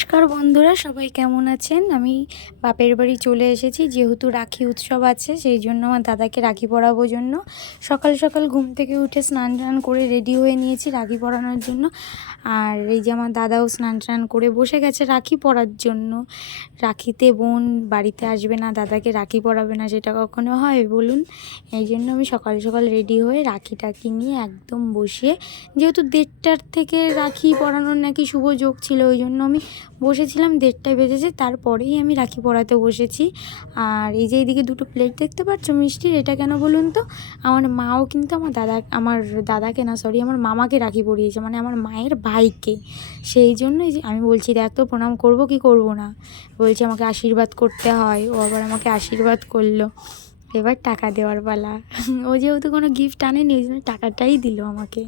নমস্কার বন্ধুরা, সবাই কেমন আছেন? আমি বাপের বাড়ি চলে এসেছি, যেহেতু রাখি উৎসব আছে সেই জন্য আমার দাদাকে রাখি পরাবো জন্য সকাল সকাল ঘুম থেকে উঠে স্নান টান করে রেডি হয়ে নিয়েছি রাখি পরানোর জন্য। আর এই যে আমার দাদাও স্নান টান করে বসে গেছে রাখি পরার জন্য। রাখিতে বোন বাড়িতে আসবে না, দাদাকে রাখি পরাবে না, সেটা কখনো হয় বলুন? এই জন্য আমি সকাল সকাল রেডি হয়ে রাখিটাকে নিয়ে একদম বসিয়ে, যেহেতু 1:30টার থেকে রাখি পরানোর নাকি শুভ যোগ ছিল, ওই জন্য আমি বসেছিলাম। 1:30টায় বেজেছে, তারপরেই আমি রাখি পরাতে বসেছি। আর এই যে এইদিকে দুটো প্লেট দেখতে পাচ্ছ মিষ্টির, এটা কেন বলুন তো? আমার মাও কিন্তু আমার দাদাকে না, সরি, আমার মামাকে রাখি পরিয়েছে, মানে আমার মায়ের ভাইকে। সেই জন্যই যে আমি বলছি, দেখ তো প্রণাম করবো কি করব না, বলছে আমাকে আশীর্বাদ করতে হয়। ও আবার আমাকে আশীর্বাদ করলো। এবার টাকা দেওয়ার পালা। ও যেহেতু কোনো গিফট আনেনি, ওই জন্য টাকাটাই দিল আমাকে।